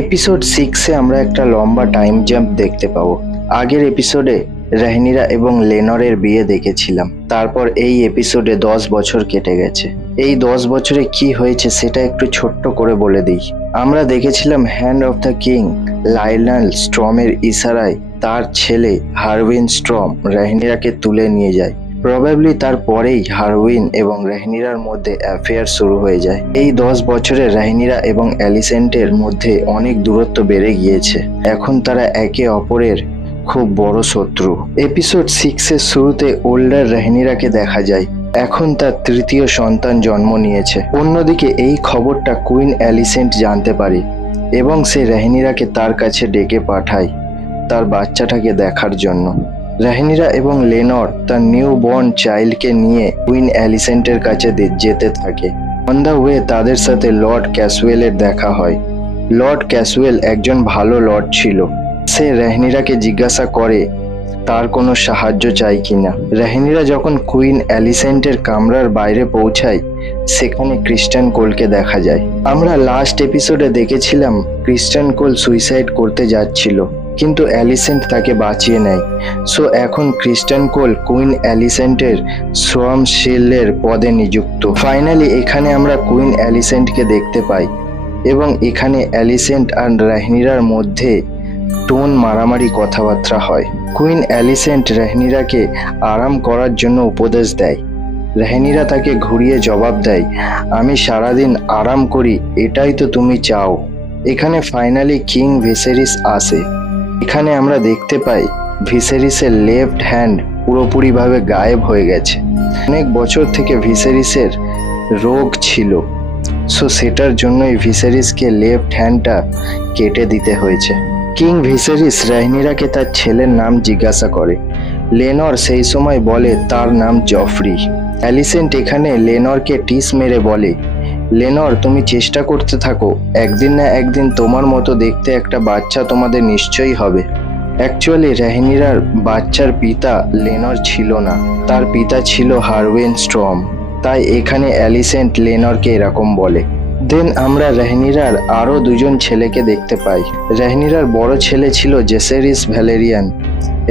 Episode 6-এ আমরা একটা লম্বা টাইম জাম্প দেখতে পাবো। আগের এপিসোডে রাহনিরা এবং লেনরের বিয়ে দেখেছিলাম। তারপর এই এপিসোডে 10 বছর কেটে গেছে। এই 10 বছরে কি হয়েছে সেটা একটু ছোট্ট করে বলে দিই। আমরা দেখেছিলাম হ্যান্ড অফ দ্য কিং লাইলাল স্ট্রমের ইশারায় তার ছেলে হারউইন স্ট্রম রাহনিরাকে তুলে নিয়ে যায়। প্রবাবলি তারপরেই হারউইন এবং রাহনিরার মধ্যে অ্যাফেয়ার শুরু হয়ে যায়। এই 10 বছরে রাহনিরা এবং অ্যালিসেন্টের মধ্যে অনেক দূরত্ব বেড়ে গিয়েছে। এখন তারা একে অপরের খুব বড় শত্রু। এপিসোড 6-এর শুরুতে ওল্ডার রাহনিরাকে দেখা যায়। এখন তার তৃতীয় সন্তান জন্ম নিয়েছে। অন্যদিকে এই খবরটা কুইন অ্যালিসেন্ট জানতে পারে এবং সে রাহনিরাকে তার কাছে ডেকে পাঠায় তার বাচ্চাটাকে দেখার জন্য। রাহনিরা এবং লেনর তার নিউ বর্ন চাইল্ডকে নিয়ে কুইন অ্যালিসেন্টের কাছে যেতে থাকে। অন দ্য ওয়ে তাদের সাথে লর্ড ক্যাসওয়েলের দেখা হয়। লর্ড ক্যাসওয়েল একজন ভালো লর্ড ছিল। সে রাহনিরাকে জিজ্ঞাসা করে তার কোনো সাহায্য চাই কিনা। রাহনিরা যখন কুইন অ্যালিসেন্টের কামরার বাইরে পৌঁছায় সেখানে ক্রিস্টান কোলকে দেখা যায়। আমরা লাস্ট এপিসোডে দেখেছিলাম ক্রিস্টান কোল সুইসাইড করতে যাচ্ছিল, কিন্তু অ্যালিসেন্ট তাকে বাঁচিয়ে নেয়। সো এখন ক্রিস্টান কোল কুইন অ্যালিসেন্টের সোয়াম শিল্ডের পদে নিযুক্ত। ফাইনালি এখানে আমরা কুইন অ্যালিসেন্টকে দেখতে পাই এবং এখানে অ্যালিসেন্ট আর রাহনিরার মধ্যে টোন মারামারি কথাবার্তা হয়। কুইন অ্যালিসেন্ট রাহনিরাকে আরাম করার জন্য উপদেশ দেয়। রাহনিরা তাকে ঘুরিয়ে জবাব দেয়, আমি সারাদিন আরাম করি, এটাই তো তুমি চাও। এখানে ফাইনালি কিং ভিসেরিস আসে। এখানে আমরা দেখতে পাই ভিসেরিসের লেফট হ্যান্ড পুরোপুরিভাবে গায়েব হয়ে গেছে। অনেক বছর থেকে ভিসেরিসের রোগ ছিল, সো সেটার জন্যই ভিসেরিসকে লেফট হ্যান্ডটা কেটে দিতে হয়েছে। কিং ভিসেরিস রাহনিরাকে তার ছেলের নাম জিজ্ঞাসা করে। লেনর সেই সময় বলে তার নাম জফরি। অ্যালিসেন্ট এখানে লেনরকে টিস মেরে বলে, লেনর তুমি চেষ্টা করতে থাকো, একদিন না একদিন তোমার মতো দেখতে একটা বাচ্চা তোমাদের নিশ্চয়ই হবে। অ্যাকচুয়ালি রাহনিরার বাচ্চার পিতা লেনর ছিল না, তার পিতা ছিল হারউইন স্ট্রম। তাই এখানে অ্যালিসেন্ট লেনরকে এরকম বলে। দেন আমরা রাহনিরার আরো দুজন ছেলেকে দেখতে পাই। রাহনিরার বড় ছেলে ছিল জেসেরিস ভ্যালেরিয়ান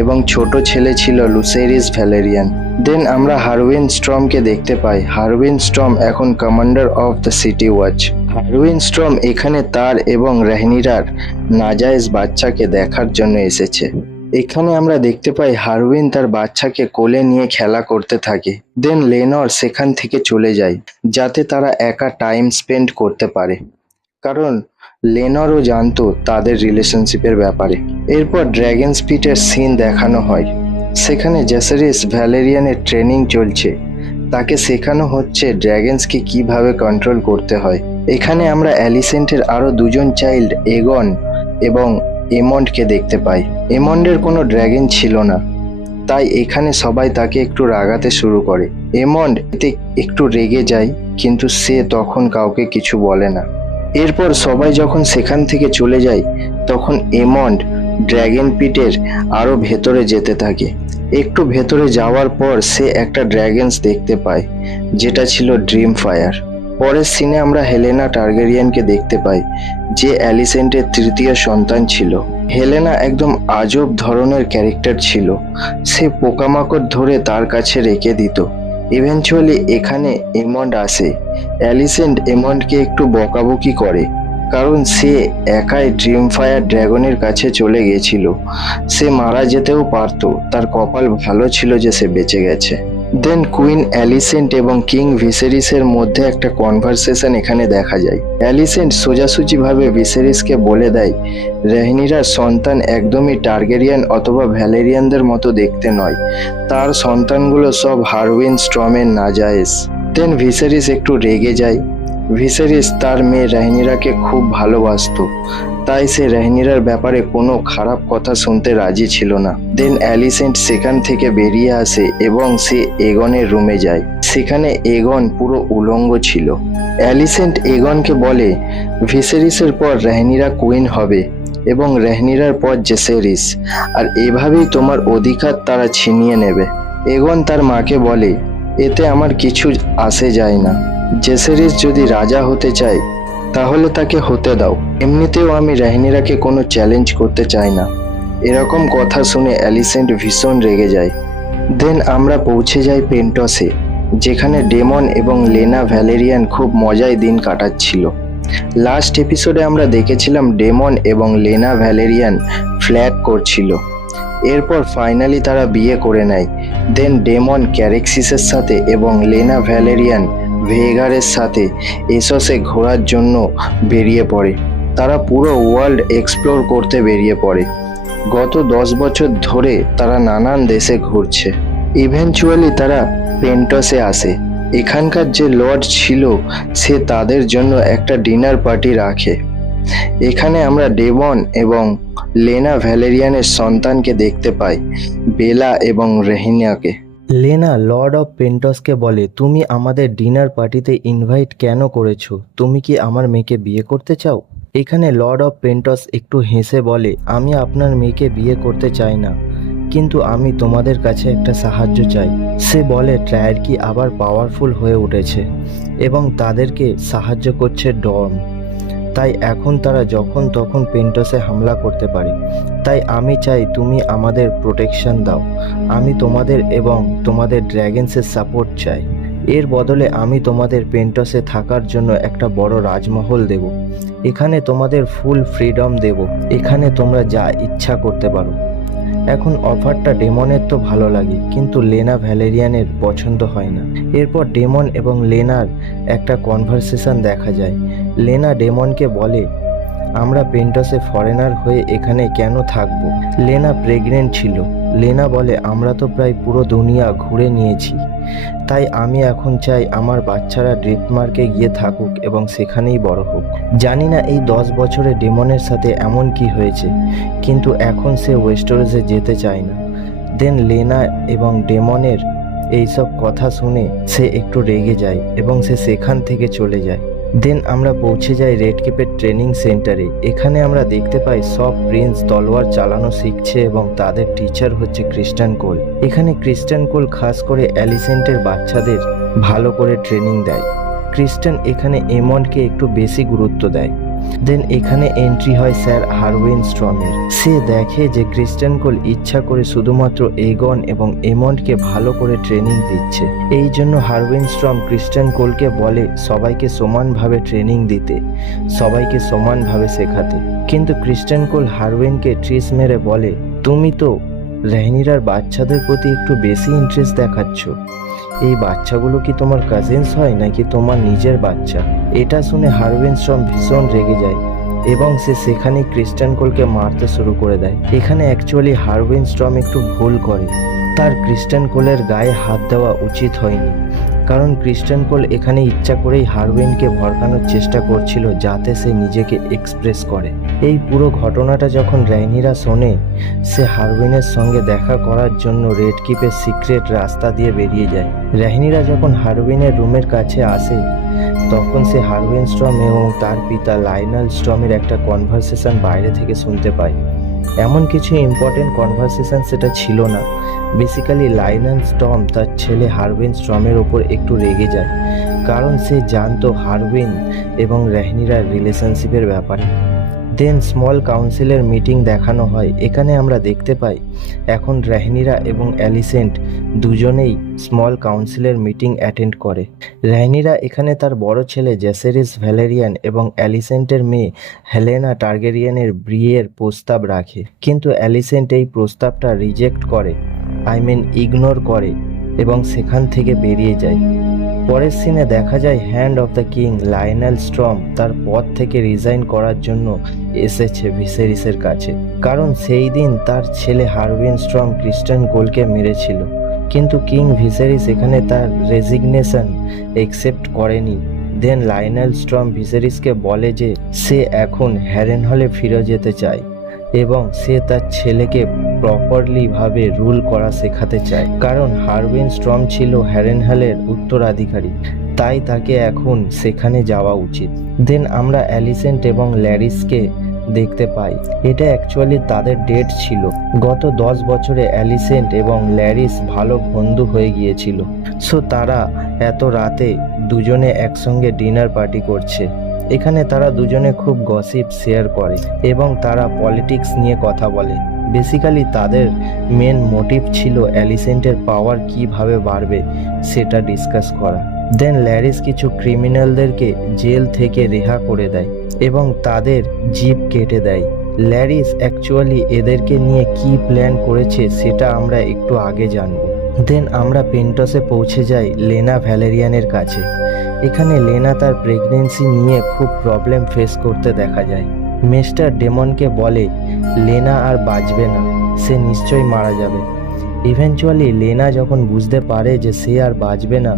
এবং ছোট ছেলে ছিল লুসেরিস ভ্যালেরিয়ান। দেন আমরা হারউইন স্ট্রমকে দেখতে পাই। হারউইন স্ট্রম এখন commander of the city watch. Harwin Strong এখানে তার এবং রাহনিরার নাজায়েজ বাচ্চাকে দেখার জন্য এসেছে। এখানে আমরা দেখতে পাই হারউইন তার বাচ্চাকে কোলে নিয়ে খেলা করতে থাকে। দেন লেনর সেখান থেকে চলে যায় যাতে তারা একা টাইম স্পেন্ড করতে পারে, কারণ লেনরও জানতো তাদের রিলেশনশিপের ব্যাপারে। এরপর ড্র্যাগন স্পিটের সিন দেখানো হয়। সেখানে জেসেরিস ভ্যালেরিয়ানের ট্রেনিং চলছে, তাকে শেখানো হচ্ছে ড্র্যাগনসকে কিভাবে কন্ট্রোল করতে হয়। এখানে আমরা অ্যালিসেন্টের আরো দুজন চাইল্ড এগন এবং এমন্ডকে দেখতে পাই। এমন্ডের কোনো ড্র্যাগন ছিল না, তাই এখানে সবাই তাকে একটু রাগাতে শুরু করে। এমন্ড এতে একটু রেগে যায়, কিন্তু সে তখন কাউকে কিছু বলে না। এরপর সবাই যখন সেখান থেকে চলে যায় তখন এমন্ড ড্র্যাগন পিটের আরো ভেতরে যেতে থাকে। একটু ভেতরে যাওয়ার পর সে একটা ড্র্যাগনস দেখতে পায়, যেটা ছিল ড্রিম ফায়ার। পরের সিনে আমরা হেলেনা টার্গেরিয়ানকে দেখতে পাই, যে অ্যালিসেন্টের তৃতীয় সন্তান ছিল। হেলেনা একদম আজব ধরনের ক্যারেক্টার ছিল। সে পোকামাকড় ধরে তার কাছে রেখে দিত। ইভেনচুয়ালি এখানে এমন্ড আসে। অ্যালিসেন্ট এমন্ডকে একটু বকাবকি করে, কারণ সে একাই ড্রিম ফায়ার ড্রাগনের কাছে চলে গেছিল। সে মারা যেতেও পারতো, তার কপাল ভালো ছিল যে সে বেঁচে গেছে। দেন কুইন অ্যালিসেন্ট এবং কিং ভিসেরিসের মধ্যে একটা কনভারসেশন এখানে দেখা যায়। অ্যালিসেন্ট সোজাসুজিভাবে ভিসেরিসকে বলে দেয় রাহনিরার সন্তান একদমই টার্গেরিয়ান অথবা ভ্যালেরিয়ানদের মতো দেখতে নয়, তার সন্তানগুলো সব হারউইন স্ট্রমের নাজায়েজ। দেন ভিসেরিস একটু রেগে যায়। ভিসেরিস তার মেয়ে রাহনিরাকে খুব ভালোবাসতো, তাই সে রাহনিরার ব্যাপারে কোনো খারাপ কথা শুনতে রাজি ছিল না। দেন অ্যালিসেন্ট সেখান থেকে বেরিয়ে আসে এবং সে এগনের রুমে যায়। সেখানে এগন পুরো উলঙ্গ ছিল। অ্যালিসেন্ট এগনকে বলে ভিসেরিসের পর রাহনিরা কুইন হবে এবং রাহনিরার পর জেসেরিস, আর এভাবেই তোমার অধিকার তারা ছিনিয়ে নেবে। এগন তার মাকে বলে, এতে আমার কিছু আসে যায় না। জেসেরিস যদি রাজা হতে চায় তাহলে তাকে হতে দাও। এমনিতেও আমি রাহিনীরাকে কোনো চ্যালেঞ্জ করতে চাই না। এরকম কথা শুনে অ্যালিসেন্ট ভীষণ রেগে যায়। দেন আমরা পৌঁছে যাই পেন্টসে, যেখানে ডেমন এবং লেনা ভ্যালেরিয়ান খুব মজায় দিন কাটাচ্ছিল। লাস্ট এপিসোডে আমরা দেখেছিলাম ডেমন এবং লেনা ভ্যালেরিয়ান ফ্ল্যাট করছিল। এরপর ফাইনালি তারা বিয়ে করে নেয়। দেন ডেমন ক্যারেক্সিসের সাথে এবং লেনা ভ্যালেরিয়ান ভেগারের সাথে এসসে ঘোরার জন্য বেরিয়ে পড়ে। তারা পুরো ওয়ার্ল্ড এক্সপ্লোর করতে বেরিয়ে পড়ে। গত 10 বছর ধরে তারা নানান দেশে ঘুরছে। ইভেনচুয়ালি তারা পেন্টসে আসে। এখানকার যে লর্ড ছিল সে তাদের জন্য একটা ডিনার পার্টি রাখে। এখানে আমরা ডেমন এবং লেনা ভ্যালেরিয়ানের সন্তানকে দেখতে পাই, বেলা এবং রেহিনাকে। লেনা লর্ড অফ পেন্টসকে বলে, তুমি আমাদের ডিনার পার্টিতে ইনভাইট কেন করেছো? তুমি কি আমার মেয়েকে বিয়ে করতে চাও? এখানে লর্ড অফ পেন্টস একটু হেসে বলে, আমি আপনার মেয়েকে বিয়ে করতে চাই না, কিন্তু আমি তোমাদের কাছে একটা সাহায্য চাই। সে বলে ট্রায়ার্কি আবার পাওয়ারফুল হয়ে উঠেছে এবং তাদেরকে সাহায্য করছে ডন। তাই এখন তারা যখন তখন পেন্টসে হামলা করতে পারে। তাই আমি চাই তুমি আমাদের প্রোটেকশন দাও। আমি তোমাদের এবং তোমাদের ড্র্যাগনসের সাপোর্ট চাই। এর বদলে আমি তোমাদের পেন্টসে থাকার জন্য একটা বড় রাজমহল দেব। এখানে তোমাদের ফুল ফ্রিডম দেব। এখানে তোমরা যা ইচ্ছা করতে পারো। এখন অফারটা ডেমনের তো ভালো লাগে, কিন্তু লেনা ভ্যালেরিয়ানের পছন্দ হয় না। এরপর ডেমন এবং লেনার একটা কনভারসেশন দেখা যায়। লেনা ডেমনকে বলে, আমরা পেন্টসে ফরেনার হয়ে এখানে কেন থাকবো? লেনা প্রেগনেন্ট ছিল। লেনা বলে, আমরা তো প্রায় পুরো দুনিয়া ঘুরে নিয়েছি, তাই আমি এখন চাই আমার বাচ্চারা ড্রিফটমার্কে গিয়ে থাকুক এবং সেখানেই বড় হোক। জানি না এই 10 বছরে ডেমনের সাথে এমন কি হয়েছে, কিন্তু এখন সে ওয়েস্টারসে যেতে চায় না। দেন লেনা এবং ডেমনের এইসব কথা শুনে সে একটু রেগে যায় এবং সে সেখান থেকে চলে যায়। দেন আমরা পৌঁছে যাই রেড কেপের ট্রেনিং সেন্টারে। এখানে আমরা দেখতে পাই সব প্রিন্স তলোয়ার চালানো শিখছে এবং তাদের টিচার হচ্ছে ক্রিস্টান কোল। এখানে ক্রিস্টান কোল খাস করে অ্যালিসেন্টের বাচ্চাদের ভালো করে ট্রেনিং দেয়। ক্রিস্টান এখানে এমন্ডকে একটু বেশি গুরুত্ব দেয়। দেন এখানে এন্ট্রি হয় স্যার হারউইন স্ট্রমের। সে দেখে যে ক্রিস্টান কোল ইচ্ছা করে শুধুমাত্র এগন এবং এমন্ডকে ভালো করে ট্রেনিং দিচ্ছে। এই জন্য হারউইন স্ট্রম ক্রিস্টান কোলকে বলে সবাইকে সমানভাবে ট্রেনিং দিতে, সবাইকে সমানভাবে শেখাতে। কিন্তু ক্রিস্টান কোল হারউইনকে ট্রিস মেরে বলে, তুমি তো রাহিনীরার বাচ্চাদের প্রতি একটু বেশি ইন্টারেস্ট দেখাচ্ছ। এই বাচ্চাগুলো কি তোমার কাজিনস হয় নাকি তোমার নিজের বাচ্চা? এটা শুনে হারউইন স্ট্রম ভীষণ রেগে যায় এবং সে সেখানে ক্রিস্টান কোলকে মারতে শুরু করে দেয়। এখানে অ্যাকচুয়ালি হারউইন স্ট্রম একটু ভুল করে। তার ক্রিস্টান কোলের গায়ে হাত দেওয়া উচিত হয়নি, কারণ ক্রিস্টান কোল এখানে ইচ্ছা করেই হারউইনকে ভড়কানোর চেষ্টা করছিল যাতে সে নিজেকে এক্সপ্রেস করে। এই পুরো ঘটনাটা যখন রাহিনীরা শোনে, সে হারউইনের সঙ্গে দেখা করার জন্য রেড কিপের সিক্রেট রাস্তা দিয়ে বেরিয়ে যায়। রাহিনীরা যখন হারউইনের রুমের কাছে আসে, তখন সে হারউইন স্ট্রম এবং তার পিতা লাইনাল স্ট্রমের একটা কনভারসেশন বাইরে থেকে শুনতে পায়। এমন কিছু ইম্পর্টেন্ট কনভারসেশন সেটা ছিল না। বেসিক্যালি লাইনাল স্টর্ম তার ছেলে হারউইন স্টর্মের ওপর একটু রেগে যায়, কারণ সে জানতো হারউইন এবং রাহিনীরার রিলেশনশিপের ব্যাপারে। দেন স্মল কাউন্সিলের মিটিং দেখানো হয়। এখানে আমরা দেখতে পাই এখন রাহিনীরা এবং অ্যালিসেন্ট দুজনেই স্মল কাউন্সিলের মিটিং অ্যাটেন্ড করে। রাহিনীরা এখানে তার বড় ছেলে জেসেরিস ভ্যালেরিয়ান এবং অ্যালিসেন্টের মেয়ে হেলেনা টার্গেরিয়ানের বিয়ের প্রস্তাব রাখে, কিন্তু অ্যালিসেন্ট এই প্রস্তাবটা রিজেক্ট করে, ইগনোর করে এবং সেখান থেকে বেরিয়ে যায়। পরের সিনে দেখা যায় hand of the king Lyonel Strong তার পদ থেকে রিজাইন করার জন্য এসেছে ভিসেরিসের কাছে, কারণ সেই দিন তার ছেলে হারউইন স্ট্রম ক্রিস্টান কোলকে মেরেছিল। কিন্তু কিং ভিসেরিস এখানে তার রেজিগনেশন একসেপ্ট করেনি। দেন লাইনাল স্ট্রম ভিসেরিসকে বলে যে সে এখন হ্যারেনহলে ফিরে যেতে চায় এবং সে তার ছেলেকে প্রপারলি ভাবে রুল করা শেখাতে চায়, কারণ হারউইন স্ট্রম ছিল হ্যারেনহলের উত্তরাধিকারী, তাই তাকে এখন সেখানে যাওয়া উচিত। দেন আমরা অ্যালিসেন্ট এবং ল্যারিসকে দেখতে পাই। এটা অ্যাকচুয়ালি তাদের ডেট ছিল। গত 10 বছরে অ্যালিসেন্ট এবং ল্যারিস ভালো বন্ধু হয়ে গিয়েছিল, সো তারা এত রাতে দুজনে একসঙ্গে ডিনার পার্টি করছে এখানে তারা দুজনে খুব গসিপ শেয়ার করে এবং তারা পলিটিক্স নিয়ে কথা বলে। বেসিক্যালি তাদের মেন মোটিভ ছিল অ্যালিসেন্টের পাওয়ার কিভাবে বাড়বে সেটা ডিসকাস করা। দেন ল্যারিস কিছু ক্রিমিনালদেরকে জেল থেকে রেহা করে দেয় এবং তাদের জিপ কেটে দেয়। ল্যারিস অ্যাকচুয়ালি এদেরকে নিয়ে কি প্ল্যান করেছে সেটা আমরা একটু আগে জানবো। দেন আমরা পেন্টসে পৌঁছে যাই লেনা ভ্যালেরিয়ানের কাছে। এখানে লেনা তার প্রেগনেন্সি নিয়ে খুব প্রবলেম ফেস করতে দেখা যায়। মিস্টার ডেমনকে বলে লেনা আর বাঁচবে না, সে নিশ্চয়ই মারা যাবে। ইভেনচুয়ালি লেনা যখন বুঝতে পারে যে সে আর বাঁচবে না,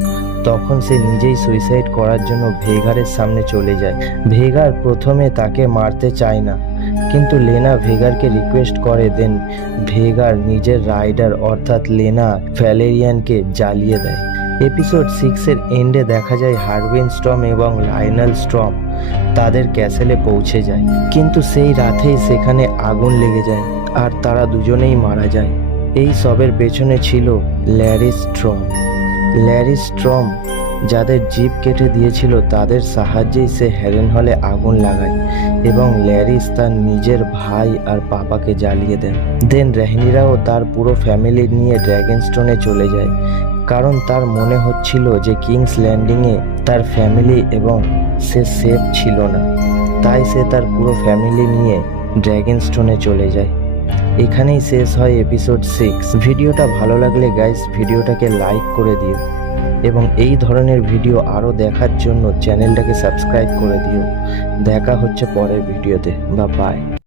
তখন সে নিজেই সুইসাইড করার জন্য ভেগারের সামনে চলে যায়। ভেগার প্রথমে তাকে মারতে চায় না, কিন্তু লেনা ভেগারকে রিকোয়েস্ট করে। দেন ভেগার নিজের রাইডার অর্থাৎ লেনা ভ্যালেরিয়ানকে জ্বালিয়ে দেয়। এপিসোড 6-এর এন্ডে দেখা যায় হারভিন স্টর্ম এবং লায়নেল স্টর্ম তাদের ক্যাসেলে পৌঁছে যায়, কিন্তু সেই রাতেই সেখানে আগুন লেগে যায় আর তারা দুজনেই মারা যায়। এই সবের পেছনে ছিল ল্যারিস স্ট্রম। ল্যারিস স্ট্রম যাদের জিপ কেটে দিয়েছিল তাদের সাহায্যেই সে হেরেন হলে আগুন লাগায় এবং ল্যারিস তার নিজের ভাই আর পাপাকে জ্বালিয়ে দেয়। দেন রেহনিরাও তার পুরো ফ্যামিলি নিয়ে ড্র্যাগনস্টোনে চলে যায়, কারণ তার মনে হচ্ছিল যে কিংস ল্যান্ডিংয়ে তার ফ্যামিলি এবং সে সেফ ছিল না, তাই সে তার পুরো ফ্যামিলি নিয়ে ড্র্যাগনস্টোনে চলে যায়। এখানেই শেষ হয় এপিসোড 6। ভিডিওটা ভালো লাগলে গাইস ভিডিওটাকে লাইক করে দিও এবং এই ধরনের ভিডিও আরও দেখার জন্য চ্যানেলটাকে সাবস্ক্রাইব করে দিও। দেখা হচ্ছে পরের ভিডিওতে। বাই।